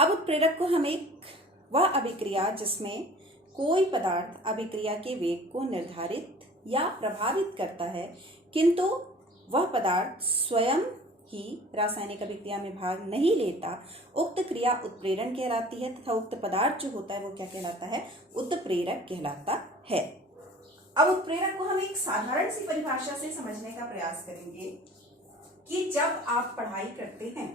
अब उत्प्रेरक को हम एक वह अभिक्रिया जिसमें कोई पदार्थ अभिक्रिया के वेग को निर्धारित या प्रभावित करता है किंतु वह पदार्थ स्वयं ही रासायनिक अभिक्रिया में भाग नहीं लेता, उक्त क्रिया उत्प्रेरण कहलाती है तथा उक्त पदार्थ जो होता है वो क्या कहलाता है? उत्प्रेरक कहलाता है। अब उत्प्रेरक को हम एक साधारण सी परिभाषा से समझने का प्रयास करेंगे कि जब आप पढ़ाई करते हैं,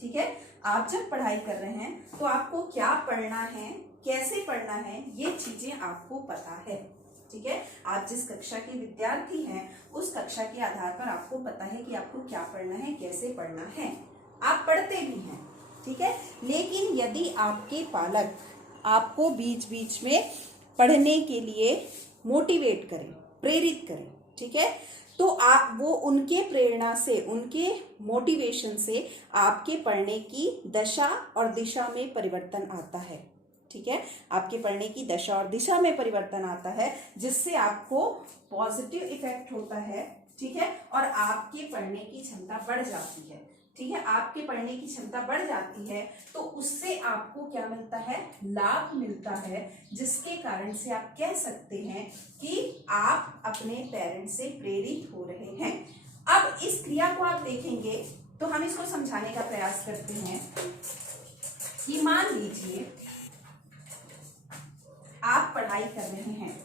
ठीक है, आप जब पढ़ाई कर रहे हैं तो आपको क्या पढ़ना है, कैसे पढ़ना है, ये चीजें आपको पता है, ठीक है। आप जिस कक्षा के विद्यार्थी हैं उस कक्षा के आधार पर आपको पता है कि आपको क्या पढ़ना है, कैसे पढ़ना है, आप पढ़ते भी हैं, ठीक है। लेकिन यदि आपके पालक आपको बीच बीच में पढ़ने के लिए मोटिवेट करें, प्रेरित करें, ठीक है, तो आप वो उनके प्रेरणा से, उनके मोटिवेशन से आपके पढ़ने की दशा और दिशा में परिवर्तन आता है, ठीक है। आपके पढ़ने की दशा और दिशा में परिवर्तन आता है जिससे आपको पॉजिटिव इफेक्ट होता है, ठीक है, और आपके पढ़ने की क्षमता बढ़ जाती है, ठीक है। आपके पढ़ने की क्षमता बढ़ जाती है तो उससे आपको क्या मिलता है? लाभ मिलता है, जिसके कारण से आप कह सकते हैं कि आप अपने पेरेंट्स से प्रेरित हो रहे हैं। अब इस क्रिया को आप देखेंगे तो हम इसको समझाने का प्रयास करते हैं कि मान लीजिए आप पढ़ाई कर रहे हैं,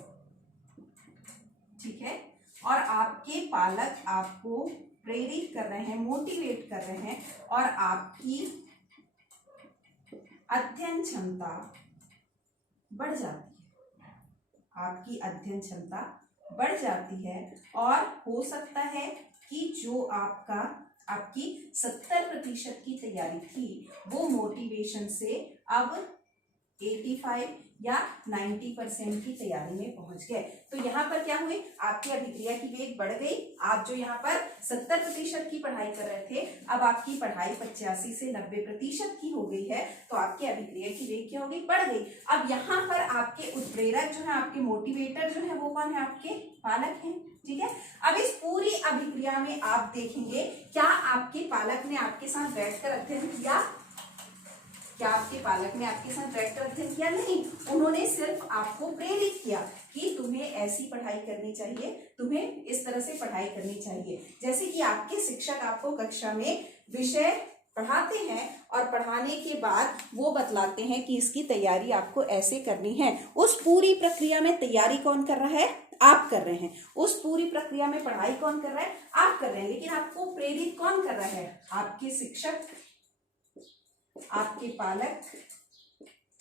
ठीक है, और आपके पालक आपको प्रेरित कर रहे हैं, मोटिवेट कर रहे हैं और आपकी अध्ययन क्षमता बढ़ जाती है, आपकी अध्ययन क्षमता बढ़ जाती है और हो सकता है कि जो आपकी 70% की तैयारी थी वो मोटिवेशन से अब 85 या 90% की तैयारी में पहुंच गए। तो यहाँ पर क्या हुई? आपकी अभिक्रिया की वेग बढ़ गई। आप जो यहाँ पर 70% की पढ़ाई कर रहे थे, अब आपकी पढ़ाई 85 से 90% की हो गई है, तो आपकी अभिक्रिया की वेग क्या हो गई? बढ़ गई। अब यहाँ पर आपके उत्प्रेरक जो है, आपके मोटिवेटर जो है, वो कौन है? आपके पालक हैं, ठीक है। अब इस पूरी अभिक्रिया में आप देखेंगे क्या आपके पालक ने आपके साथ बैठकर अध्ययन किया? क्या आपके पालक ने आपके साथ बैठकर अध्ययन किया? नहीं, उन्होंने सिर्फ आपको प्रेरित किया कि तुम्हें ऐसी पढ़ाई करनी चाहिए, तुम्हें इस तरह से पढ़ाई करनी चाहिए। जैसे कि आपके शिक्षक आपको कक्षा में विषय पढ़ाते हैं और पढ़ाने के बाद वो बतलाते हैं कि इसकी तैयारी आपको ऐसे करनी है। उस पूरी प्रक्रिया में तैयारी कौन कर रहा है? आप कर रहे हैं। उस पूरी प्रक्रिया में पढ़ाई कौन कर रहा है? आप कर रहे हैं। लेकिन आपको प्रेरित कौन कर रहा है? आपके शिक्षक, आपके पालक,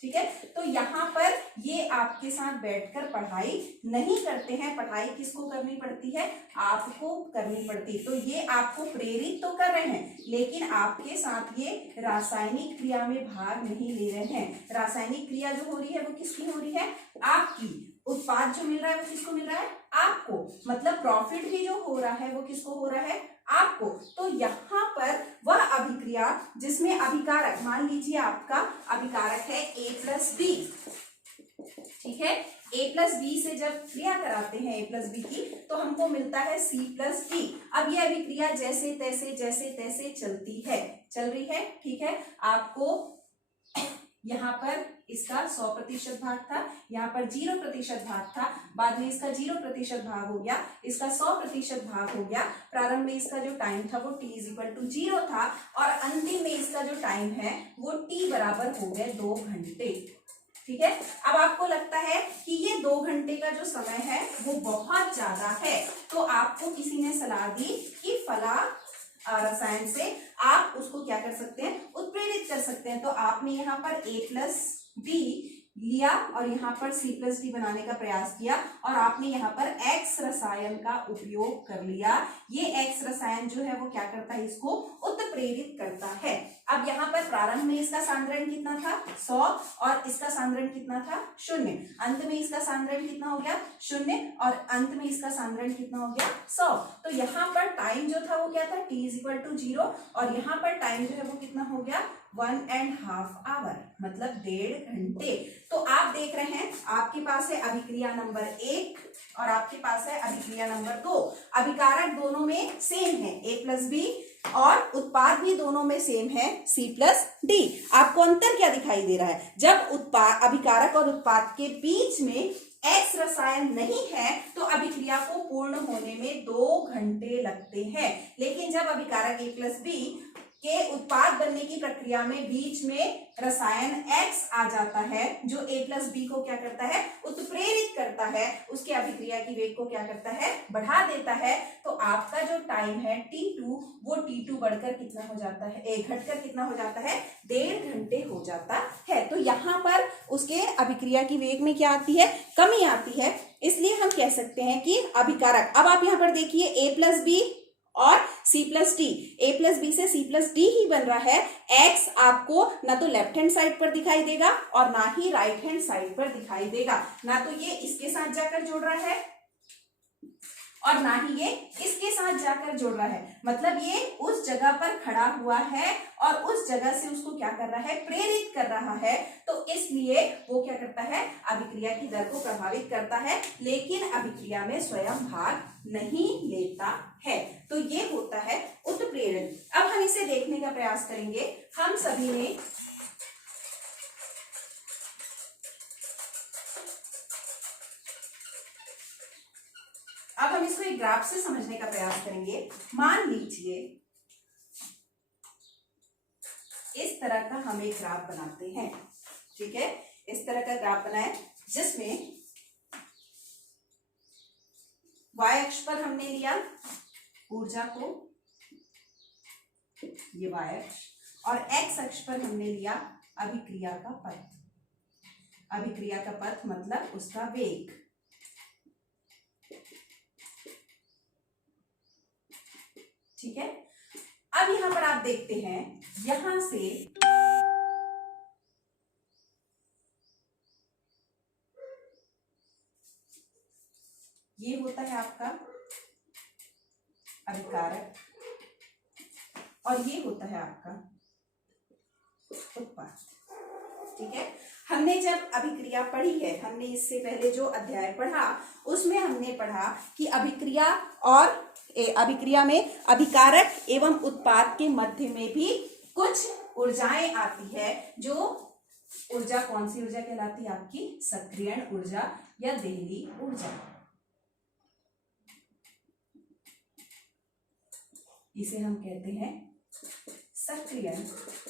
ठीक है। तो यहाँ पर ये आपके साथ बैठकर पढ़ाई नहीं करते हैं। पढ़ाई किसको करनी पड़ती है? आपको करनी पड़ती है। तो ये आपको प्रेरित तो कर रहे हैं, लेकिन आपके साथ ये रासायनिक क्रिया में भाग नहीं ले रहे हैं। रासायनिक क्रिया जो हो रही है वो किसकी हो रही है? आपकी। उत्पाद जो मिल रहा है वो किसको मिल रहा है? आपको। मतलब प्रॉफिट भी जो हो रहा है वो किसको हो रहा है? आपको। तो यहाँ पर वह अभिक्रिया जिसमें अभिकारक, मान लीजिए आपका अभिकारक है A+B, ठीक है। A+B से जब क्रिया कराते हैं A+B की, तो हमको मिलता है C+D। अब यह अभिक्रिया जैसे तैसे चलती है, चल रही है, ठीक है। आपको यहाँ पर इसका 100% भाग था, यहाँ पर 0% भाग था, बाद में इसका 0% भाग हो गया, इसका 100% भाग हो गया। प्रारंभ में इसका जो टाइम था वो t=0 था और अंतिम में इसका जो टाइम है वो t बराबर हो गए 2 घंटे, ठीक है। अब आपको लगता है कि ये 2 घंटे का जो समय है वो बहुत ज्यादा है, तो आपको किसी ने सलाह दी कि फला रसायन से आप उसको क्या कर सकते हैं? उत्प्रेरित कर सकते हैं। तो आपने यहाँ पर A+B लिया और यहाँ पर C+D बनाने का प्रयास किया और आपने यहाँ पर X रसायन का उपयोग कर लिया। ये X रसायन जो है वो क्या करता है? इसको उत्प्रेरित करता है। अब यहाँ पर प्रारंभ में इसका सांद्रण कितना था? 100 और इसका सांद्रण कितना था? 0। अंत में इसका सांद्रण कितना हो गया? 0 और अंत में इसका सांद्रण कितना हो गया? 100। तो यहाँ पर टाइम जो था वो क्या था? t=0 और यहाँ पर टाइम जो है वो कितना हो गया? 1.5 आवर, मतलब 1.5 घंटे। तो आप देख रहे हैं आपके पास है अभिक्रिया नंबर 1 और आपके पास है अभिक्रिया नंबर 2। अभिकारक दोनों में सेम है, A+B और उत्पाद भी दोनों में सेम है C+D। आपको अंतर क्या दिखाई दे रहा है? जब उत्पाद अभिकारक और उत्पाद के बीच में X रसायन नहीं है तो अभिक्रिया को पूर्ण होने में 2 घंटे लगते हैं, लेकिन जब अभिकारक A+B के उत्पाद बनने की प्रक्रिया में बीच में रसायन X आ जाता है जो A+B को क्या करता है? उत्प्रेरित करता है, उसके अभिक्रिया की वेग को क्या करता है? बढ़ा देता है। तो आपका जो टाइम है T2 वो T2 बढ़कर कितना हो जाता है? घटकर कितना हो जाता है? 1.5 घंटे हो जाता है। तो यहाँ पर उसके अभिक्रिया की वेग में क्या आती है? कमी आती है। इसलिए हम कह सकते हैं कि अभिकारक, अब आप यहाँ पर देखिए A+B और C+D, A+B से C+D ही बन रहा है। X आपको ना तो लेफ्ट हैंड साइड पर दिखाई देगा और ना ही राइट हैंड साइड पर दिखाई देगा, ना तो ये इसके साथ जाकर जुड़ रहा है और ना ही ये इसके साथ जाकर जुड़ रहा है। मतलब ये उस जगह पर खड़ा हुआ है और उस जगह से उसको क्या कर रहा है? प्रेरित कर रहा है। तो इसलिए वो क्या करता है? अभिक्रिया की दर को प्रभावित करता है, लेकिन अभिक्रिया में स्वयं भाग नहीं लेता है। तो ये होता है उत्प्रेरण। अब हम इसे देखने का प्रयास करेंगे। हम सभी ने अब हम इसको एक ग्राफ से समझने का प्रयास करेंगे। मान लीजिए इस तरह का हम एक ग्राफ बनाते हैं, ठीक है? इस तरह का ग्राफ बनाए जिसमें y अक्ष पर हमने लिया ऊर्जा को, ये y अक्ष, और x अक्ष पर हमने लिया अभिक्रिया का पथ। अभिक्रिया का पथ मतलब उसका वेग। ठीक है? अब यहां पर आप देखते हैं, यहां से ये होता है आपका अभिकारक और ये होता है आपका उत्पाद। ठीक है? हमने जब अभिक्रिया पढ़ी है, हमने इससे पहले जो अध्याय पढ़ा उसमें हमने पढ़ा कि अभिक्रिया और अभिक्रिया में अभिकारक एवं उत्पाद के मध्य में भी कुछ ऊर्जाएं आती है। जो ऊर्जा कौन सी ऊर्जा कहलाती है? आपकी सक्रियण ऊर्जा या देहली ऊर्जा। इसे हम कहते हैं सक्रियण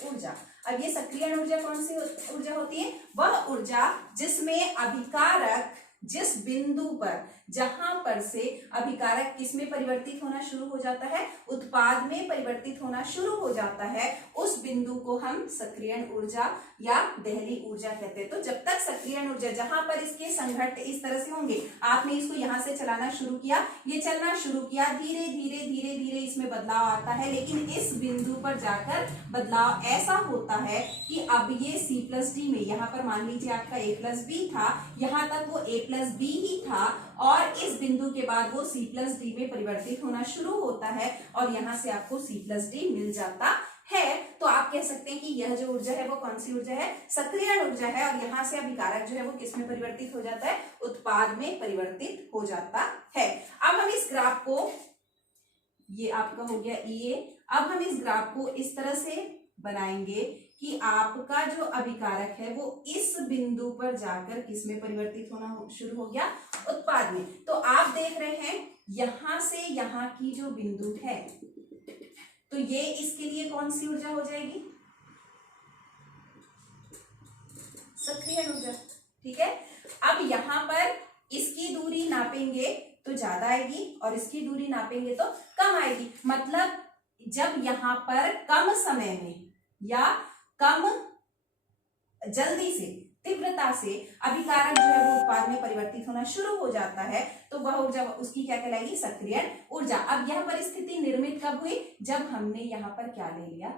ऊर्जा। अब ये सक्रियण ऊर्जा कौन सी ऊर्जा होती है? वह ऊर्जा जिसमें अभिकारक जिस बिंदु पर, जहां पर से अभिकारक किसमें परिवर्तित होना शुरू हो जाता है? उत्पाद में परिवर्तित होना शुरू हो जाता है, उस बिंदु को हम सक्रियण ऊर्जा या देहली ऊर्जा कहते हैं। तो जब तक सक्रियण ऊर्जा, जहां पर इसके संघट्ट इस तरह से होंगे, आपने इसको यहां से चलाना शुरू किया, ये चलना शुरू किया, धीरे धीरे धीरे धीरे इसमें बदलाव आता है, लेकिन इस बिंदु पर जाकर बदलाव ऐसा होता है कि अब ये C+D में, यहाँ पर मान लीजिए आपका A+B था, यहाँ तक वो A+B ही था और इस बिंदु के बाद वो C+D में परिवर्तित होना शुरू होता है और यहाँ से आपको C+D मिल जाता है। तो आप कह सकते हैं कि यह जो ऊर्जा है वो कौन सी ऊर्जा है? सक्रियण ऊर्जा है। और यहाँ से अभिकारक जो है वो किस में परिवर्तित हो जाता है? उत्पाद में परिवर्तित हो जाता है। अब हम इस ग्राफ को, ये आपका हो गया EA, अब हम इस ग्राफ को इस तरह से बनाएंगे कि आपका जो अभिकारक है वो इस बिंदु पर जाकर किसमें परिवर्तित होना शुरू हो गया? उत्पाद में। तो आप देख रहे हैं यहां से यहां की जो बिंदु है, तो ये इसके लिए कौन सी ऊर्जा हो जाएगी? सक्रियण ऊर्जा। ठीक है? अब यहां पर इसकी दूरी नापेंगे तो ज्यादा आएगी और इसकी दूरी नापेंगे तो कम आएगी। मतलब जब यहां पर कम समय में या कम जल्दी से, तीव्रता से अभिकारक जो है वो उत्पाद में परिवर्तित होना शुरू हो जाता है, तो वह ऊर्जा उसकी क्या कहलाएगी? सक्रियण ऊर्जा। अब यह परिस्थिति निर्मित कब हुई? जब हमने यहाँ पर क्या ले लिया?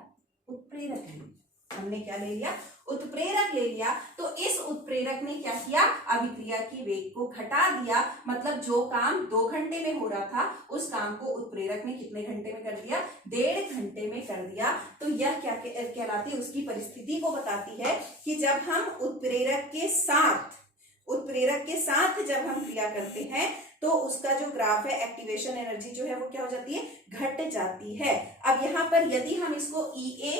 उत्प्रेरक ले लिया। हमने क्या ले लिया? उत्प्रेरक ले लिया। तो इस उत्प्रेरक ने क्या किया? अभिक्रिया की वेग को घटा दिया। मतलब जो काम 2 घंटे में हो रहा था उस काम को उत्प्रेरक ने कितने घंटे में कर दिया? 1.5 घंटे में कर दिया। तो यह क्या कहलाती है? उसकी परिस्थिति को बताती है कि जब हम उत्प्रेरक के साथ उत्प्रेरक के साथ जब हम क्रिया करते हैं तो उसका जो ग्राफ है, एक्टिवेशन एनर्जी जो है वो क्या हो जाती है, घट जाती है। अब यहाँ पर यदि हम इसको EA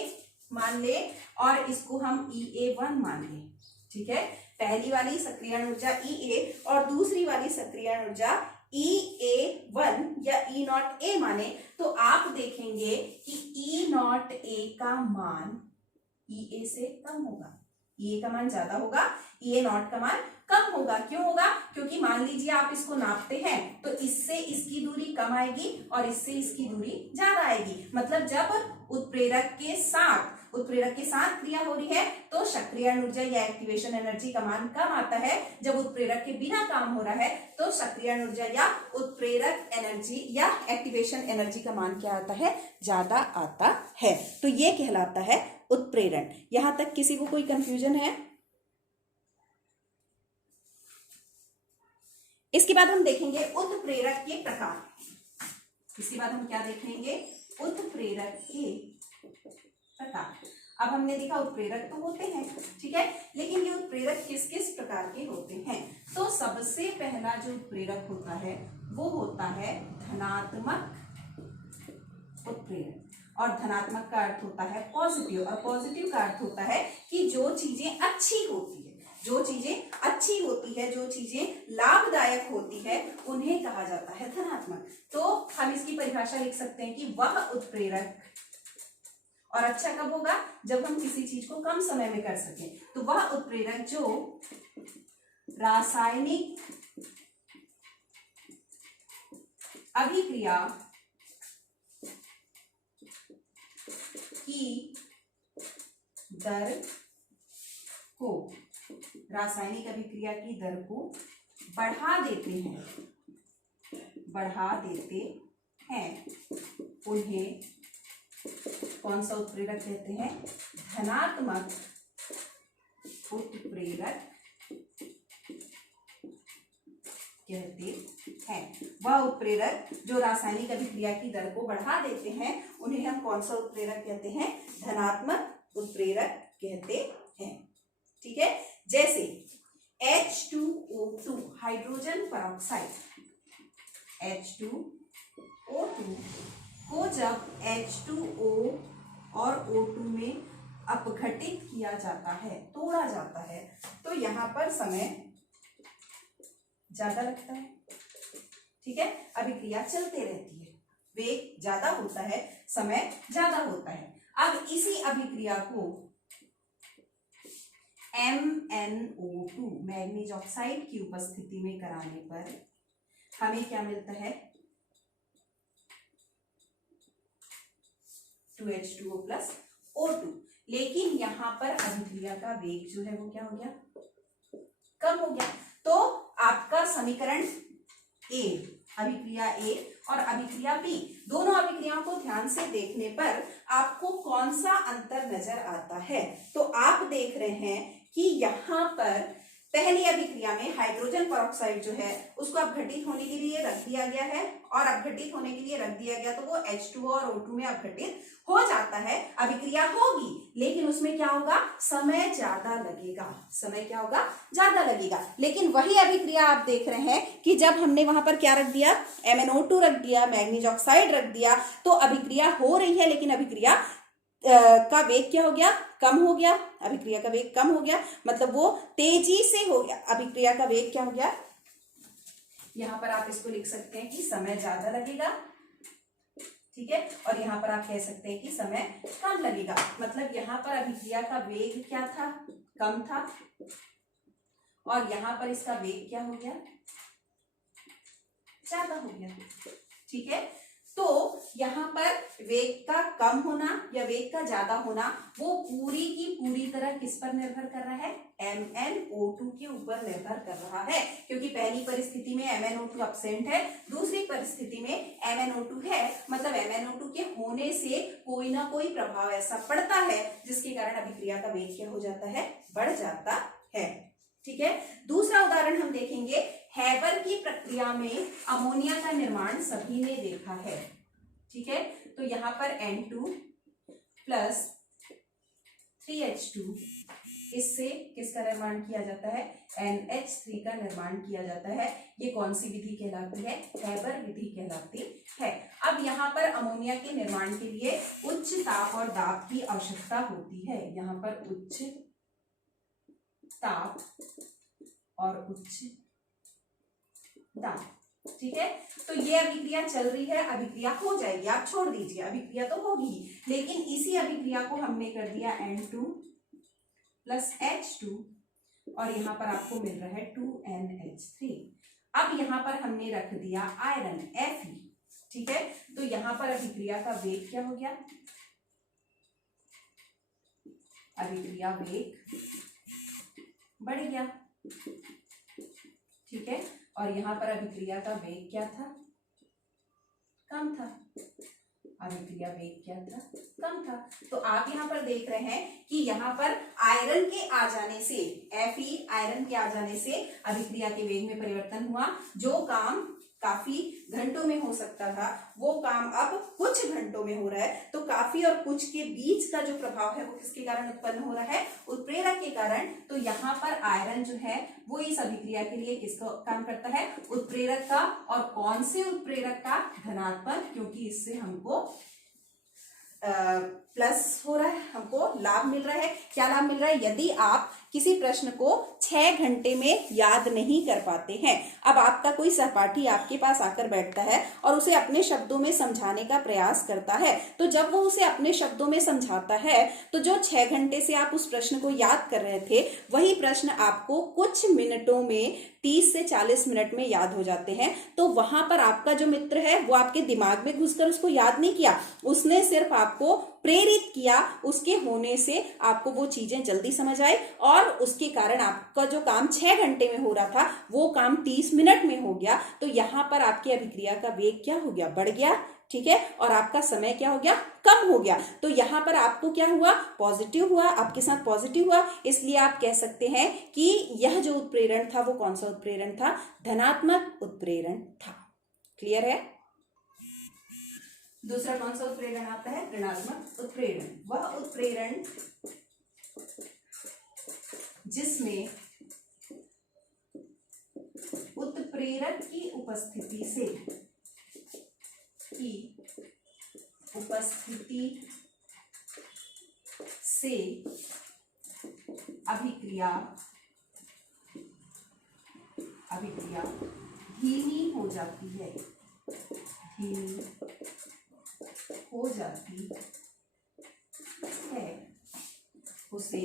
मान ले और इसको हम EA1 मान ले, ठीक है, पहली वाली सक्रियण ऊर्जा EA और दूसरी वाली सक्रियण ऊर्जा EA1 या E0A माने, तो आप देखेंगे कि E0A का मान EA से कम होगा, EA का मान ज्यादा होगा, EA0 का मान कम होगा। क्यों होगा? क्योंकि मान लीजिए आप इसको नापते हैं तो इससे इसकी दूरी कम आएगी और इससे इसकी दूरी ज्यादा आएगी। मतलब जब उत्प्रेरक के साथ क्रिया हो रही है तो सक्रियण ऊर्जा या एक्टिवेशन एनर्जी का मान कम आता है। जब उत्प्रेरक के बिना काम हो रहा है तो सक्रियण ऊर्जा या उत्प्रेरक एनर्जी या एक्टिवेशन एनर्जी का मान क्या आता है, ज्यादा आता है। तो ये कहलाता है उत्प्रेरण। यहां तक किसी को कोई कंफ्यूजन है? इसके बाद हम देखेंगे उत्प्रेरक के प्रकार। इसके बाद हम क्या देखेंगे, उत्प्रेरक के प्रकार। अब हमने देखा उत्प्रेरक तो होते हैं, ठीक है, लेकिन ये उत्प्रेरक किस किस प्रकार के होते हैं? तो सबसे पहला जो उत्प्रेरक होता है वो होता है धनात्मक उत्प्रेरक। और धनात्मक का अर्थ होता है पॉजिटिव, और पॉजिटिव का अर्थ होता है कि जो चीजें अच्छी होती है, जो चीजें अच्छी होती है, जो चीजें लाभदायक होती है, उन्हें कहा जाता है धनात्मक। तो हम इसकी परिभाषा लिख सकते हैं कि वह उत्प्रेरक, और अच्छा कब होगा, जब हम किसी चीज को कम समय में कर सकें, तो वह उत्प्रेरक जो रासायनिक अभिक्रिया की दर को, रासायनिक अभिक्रिया की दर को बढ़ा देते हैं, उन्हें कौन सा उत्प्रेरक कहते हैं, धनात्मक उत्प्रेरक कहते हैं। वह उत्प्रेरक जो रासायनिक अभिक्रिया की दर को बढ़ा देते हैं उन्हें हम कौन सा उत्प्रेरक कहते हैं, धनात्मक उत्प्रेरक कहते हैं, ठीक है। जैसे H2O2 हाइड्रोजन परऑक्साइड, H2O2 को जब H2O और O2 में अपघटित किया जाता है, तोड़ा जाता है, तो यहाँ पर समय ज्यादा लगता है, ठीक है, अभिक्रिया चलते रहती है, वेग ज्यादा होता है, समय ज्यादा होता है। अब इसी अभिक्रिया को MnO2 मैग्नीज ऑक्साइड की उपस्थिति में कराने पर हमें क्या मिलता है, 2H2O प्लस O2। लेकिन यहाँ पर अभिक्रिया का वेग जो है वो क्या हो गया, कम हो गया। तो आपका समीकरण A, अभिक्रिया A और अभिक्रिया B, दोनों अभिक्रियाओं को ध्यान से देखने पर आपको कौन सा अंतर नजर आता है? तो आप देख रहे हैं कि यहाँ पर पहली अभिक्रिया में हाइड्रोजन परऑक्साइड जो है उसको अपघटित होने के लिए रख दिया गया है, और अपघटित होने के लिए रख दिया गया तो वो H2O और O2 में अपघटित हो जाता है, अभिक्रिया होगी, लेकिन उसमें क्या होगा, समय ज्यादा लगेगा, समय क्या होगा, ज्यादा लगेगा। लेकिन वही अभिक्रिया आप देख रहे हैं कि जब हमने वहां पर क्या रख दिया, MnO2 रख दिया, मैग्नीज ऑक्साइड रख दिया, तो अभिक्रिया हो रही है, लेकिन अभिक्रिया का वेग क्या हो गया, कम हो गया, अभिक्रिया का वेग कम हो गया, मतलब वो तेजी से हो गया, अभिक्रिया का वेग क्या हो गया, यहां पर आप इसको लिख सकते हैं कि समय ज्यादा लगेगा, ठीक है, और यहां पर आप कह सकते हैं कि समय कम लगेगा। मतलब यहां पर अभिक्रिया का वेग क्या था, कम था, और यहां पर इसका वेग क्या हो गया, ज्यादा हो गया, ठीक है। तो यहाँ पर वेग का कम होना या वेग का ज्यादा होना वो पूरी की पूरी तरह किस पर निर्भर कर रहा है, MnO2 के ऊपर निर्भर कर रहा है, क्योंकि पहली परिस्थिति में MnO2 एब्सेंट है, दूसरी परिस्थिति में MnO2 है, मतलब MnO2 के होने से कोई ना कोई प्रभाव ऐसा पड़ता है जिसके कारण अभिक्रिया का वेग क्या हो जाता है, बढ़ जाता है, ठीक है। दूसरा उदाहरण हम देखेंगे, हैबर की प्रक्रिया में अमोनिया का निर्माण सभी ने देखा है, ठीक है। तो यहाँ पर N2 प्लस 3H2 इससे किसका निर्माण किया जाता है, NH3 का निर्माण किया जाता है। ये कौन सी विधि कहलाती है, हैबर विधि कहलाती है। अब यहाँ पर अमोनिया के निर्माण के लिए उच्च ताप और दाब की आवश्यकता होती है। यहाँ पर उच्च ताप और उच्च दाब, ठीक है। तो ये अभिक्रिया चल रही है, अभिक्रिया हो जाएगी, आप छोड़ दीजिए, अभिक्रिया तो होगी ही, लेकिन इसी अभिक्रिया को हमने कर दिया N2 प्लस H2 और यहाँ पर आपको मिल रहा है 2NH3। अब यहाँ पर हमने रख दिया आयरन Fe, ठीक है। तो यहाँ पर अभिक्रिया का वेग क्या हो गया, अभिक्रिया वेग बढ़ गया, ठीक है। और यहाँ पर अभिक्रिया का वेग क्या था, कम था, अभिक्रिया वेग क्या था, कम था। तो आप यहाँ पर देख रहे हैं कि यहाँ पर आयरन के आ जाने से, Fe आयरन के आ जाने से अभिक्रिया के वेग में परिवर्तन हुआ। जो काम काफी घंटों में हो सकता था वो काम अब कुछ घंटों में हो रहा है। तो काफी और कुछ के बीच का जो प्रभाव है वो किसके कारण उत्पन्न हो रहा है, उत्प्रेरक के कारण। तो यहाँ पर आयरन जो है वो इस अभिक्रिया के लिए किसका काम करता है, उत्प्रेरक का। और कौन से उत्प्रेरक का, धनात्मक, क्योंकि इससे हमको प्लस हो रहा है, हमको लाभ मिल रहा है। क्या लाभ मिल रहा है, यदि आप किसी प्रश्न को 6 घंटे में याद नहीं कर पाते हैं, अब आपका कोई सहपाठी आपके पास आकर बैठता है और उसे अपने शब्दों में समझाने का प्रयास करता है, तो जब वो उसे अपने शब्दों में समझाता है तो जो 6 घंटे से आप उस प्रश्न को याद कर रहे थे वही प्रश्न आपको कुछ मिनटों में 30 से 40 मिनट में याद हो जाते हैं। तो वहां पर आपका जो मित्र है वो आपके दिमाग में घुसकर उसको याद नहीं किया, उसने सिर्फ आपको प्रेरित किया, उसके होने से आपको वो चीजें जल्दी समझ आई और उसके कारण आपका जो काम 6 घंटे में हो रहा था वो काम 30 मिनट में हो गया। तो यहाँ पर आपकी अभिक्रिया का वेग क्या हो गया, बढ़ गया, ठीक है। और आपका समय क्या हो गया, कम हो गया। तो यहाँ पर आपको क्या हुआ, पॉजिटिव हुआ, आपके साथ पॉजिटिव हुआ। इसलिए आप कह सकते हैं कि यह जो उत्प्रेरण था वो कौन सा उत्प्रेरण था, धनात्मक उत्प्रेरण था। क्लियर है। दूसरा कौन सा उत्प्रेरण आता है, ऋणात्मक उत्प्रेरण। वह उत्प्रेरण जिसमें उत्प्रेरक की उपस्थिति से अभिक्रिया धीमी हो जाती है, उसे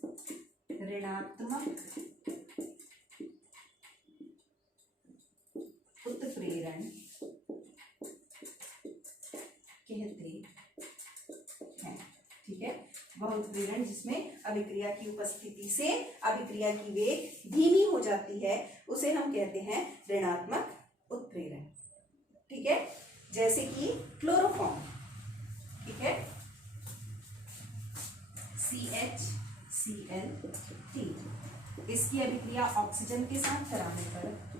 ऋणात्मक उत्प्रेरण कहते हैं, ठीक है। वह उत्प्रेरण जिसमें अभिक्रिया की उपस्थिति से अभिक्रिया की वेग धीमी हो जाती है उसे हम कहते हैं ऋणात्मक उत्प्रेरण, ठीक है। जैसे कि क्लोरोफॉर्म, ठीक है, CHCl3, इसकी अभिक्रिया ऑक्सीजन के साथ कराने पर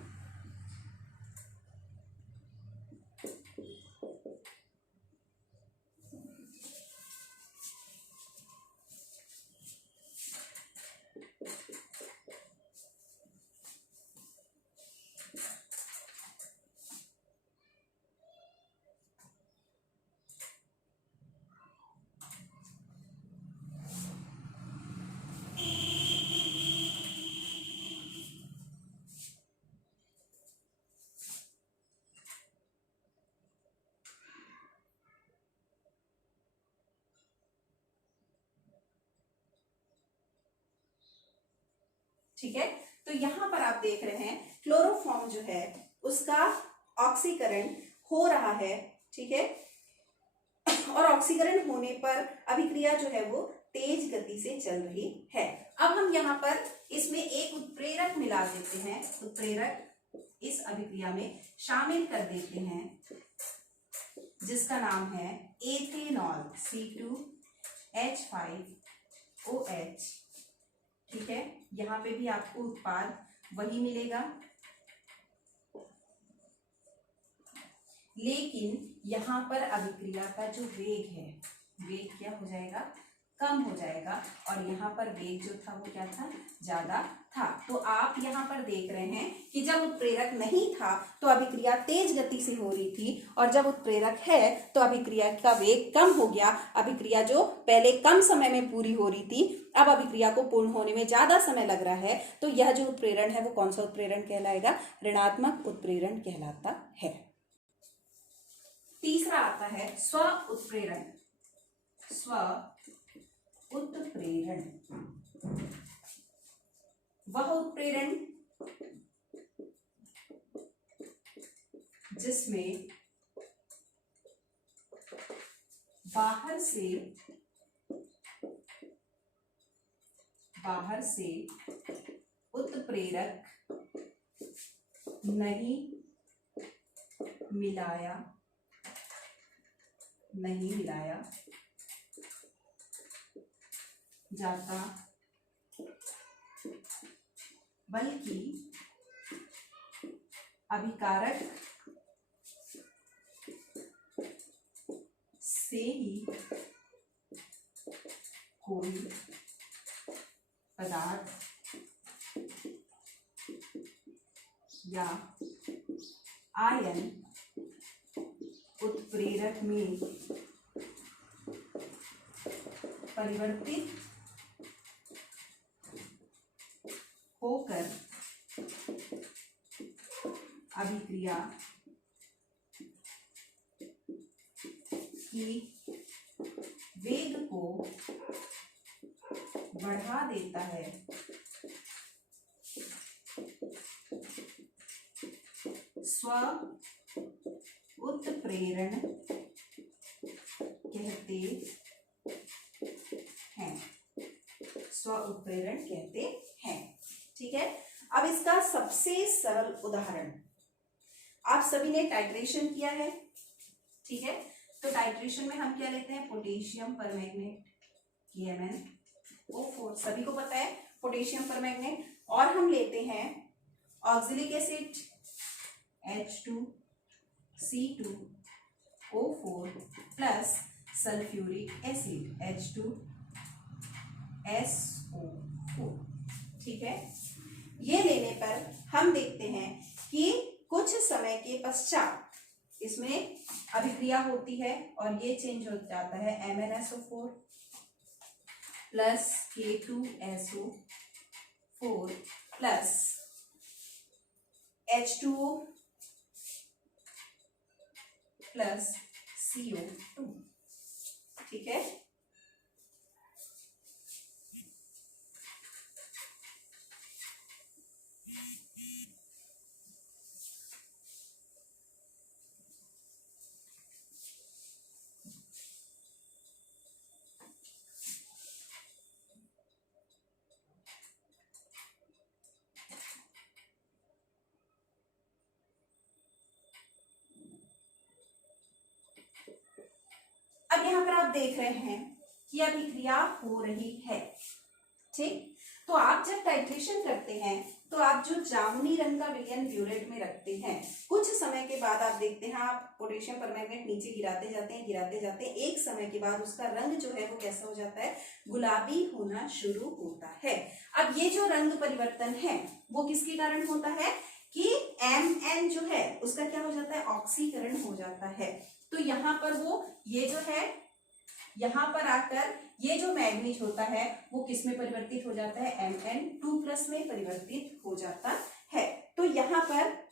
ठीक है। तो यहां पर आप देख रहे हैं क्लोरोफॉर्म जो है उसका ऑक्सीकरण हो रहा है, ठीक है। और ऑक्सीकरण होने पर अभिक्रिया जो है वो तेज गति से चल रही है। अब हम यहाँ पर इसमें एक उत्प्रेरक मिला देते हैं, उत्प्रेरक इस अभिक्रिया में शामिल कर देते हैं जिसका नाम है एथेनॉल, C2H5OH, ठीक है। यहाँ पे भी आपको उत्पाद वही मिलेगा, लेकिन यहाँ पर अभिक्रिया का जो वेग है, वेग क्या हो जाएगा, कम हो जाएगा और यहाँ पर वेग जो था वो क्या था, ज्यादा था। तो आप यहाँ पर देख रहे हैं कि जब उत्प्रेरक नहीं था तो अभिक्रिया तेज गति से हो रही थी, और जब उत्प्रेरक है तो अभिक्रिया का वेग कम हो गया। अभिक्रिया जो पहले कम समय में पूरी हो रही थी, अब अभिक्रिया को पूर्ण होने में ज्यादा समय लग रहा है। तो यह जो उत्प्रेरण है वो कौन सा उत्प्रेरण कहलाएगा, ऋणात्मक उत्प्रेरण कहलाता है। तीसरा आता है स्व उत्प्रेरण। स्व उत्प्रेरण वह उत्प्रेरण जिसमें बाहर से उत्प्रेरक नहीं मिलाया जाता, बल्कि अभिकारक से ही कोई पदार्थ या आयन उत्प्रेरक में परिवर्तित होकर अभिक्रिया की वेग को बढ़ा देता है। स्व उत्प्रेरण कहते हैं। स्व उत्प्रेरण कहते हैं। ठीक है। अब इसका सबसे सरल उदाहरण, आप सभी ने टाइट्रेशन किया है, ठीक है। तो टाइट्रेशन में हम क्या लेते हैं, पोटेशियम परमैंगनेट KMnO4, सभी को पता है पोटेशियम परमैंगनेट। और हम लेते हैं oxalic acid H2C2O4 plus sulphuric acid H2SO4, ठीक है। ये लेने पर हम देखते हैं कि कुछ समय के पश्चात इसमें अभिक्रिया होती है और ये चेंज हो जाता है MnSO4 plus K2SO4 plus H2O plus CO2, ठीक है। अब यहाँ पर आप देख रहे हैं कि अभिक्रिया हो रही है, ठीक। तो आप जब टाइट्रेशन करते हैं तो आप जो जामुनी रंग का विलयन ब्यूरेट में रखते हैं, कुछ समय के बाद आप देखते हैं आप पोटेशियम परमैंगनेट नीचे गिराते जाते हैं, एक समय के बाद उसका रंग जो है वो कैसा हो जाता है, गुलाबी होना शुरू होता है। अब ये जो रंग परिवर्तन है वो किसके कारण होता है कि Mn जो है उसका क्या हो जाता है, ऑक्सीकरण हो जाता है। तो यहाँ पर वो ये जो है, यहाँ पर आकर ये जो मैग्नीज होता है वो किस में परिवर्तित हो जाता है, Mn2+ में परिवर्तित हो जाता है। तो यहाँ पर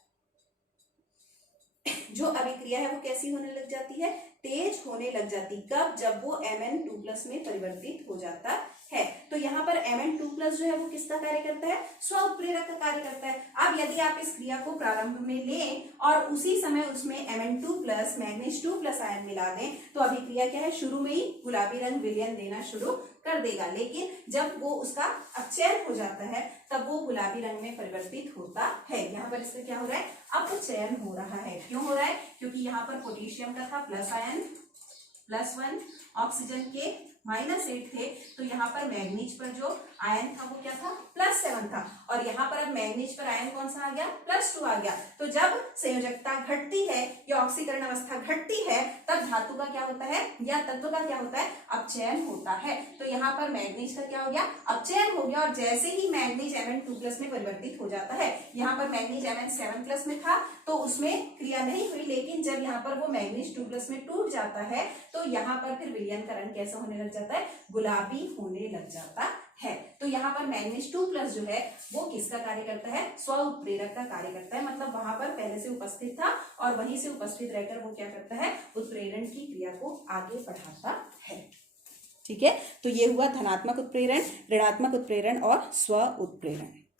जो अभिक्रिया है वो कैसी होने लग जाती है, तेज होने लग जाती। कब, जब वो Mn2+ में परिवर्तित हो जाता है। तो यहाँ पर Mn2+ जो है वो किसका कार्य करता है, स्व उत्प्रेरक का कार्य करता है। अब यदि आप इस क्रिया को प्रारंभ में लें और उसी समय उसमें Mn2+ मैग्नीज 2+ आयन मिला दें तो अभिक्रिया क्या है, शुरू में ही गुलाबी रंग विलयन देना शुरू कर देगा। लेकिन जब वो उसका अपचयन हो जाता है तब वो गुलाबी रंग में परिवर्तित होता है। यहाँ पर इसका क्या हो रहा है, अपचयन हो रहा है। क्यों हो रहा है, क्योंकि यहाँ पर पोटेशियम का था प्लस आयन +1, ऑक्सीजन के -8 थे, तो यहाँ पर मैग्नीज पर जो आयन था वो क्या था, +7 था, और यहाँ पर अब मैग्नीज पर आयन कौन सा आ गया, +2 आ गया। तो जब संयोजकता घटती है या ऑक्सीकरण अवस्था घटती है, तब धातु का क्या होता है या तत्व का क्या होता है, अपचयन होता है। तो यहाँ पर मैग्नीज का क्या हो गया, अपचयन हो गया, और जैसे ही मैग्नीज Mn2+ में परिवर्तित हो जाता है, यहाँ पर मैग्नीज Mn7+ में था तो उसमें क्रिया नहीं हुई, लेकिन जब यहाँ पर वो मैग्नीज 2+ में टूट जाता है तो यहाँ पर फिर विलयन का रंग कैसा होने लग जाता है, गुलाबी होने लग जाता है। तो यहाँ पर मैग्नीज 2+ जो है वो किसका कार्य करता है, स्व उत्प्रेरक का कार्य करता है, मतलब वहां पर पहले से उपस्थित था और वहीं से उपस्थित रहकर वो क्या करता है, उत्प्रेरण की क्रिया को आगे बढ़ाता है। ठीक है, तो ये हुआ धनात्मक उत्प्रेरण, ऋणात्मक उत्प्रेरण और स्व उत्प्रेरण।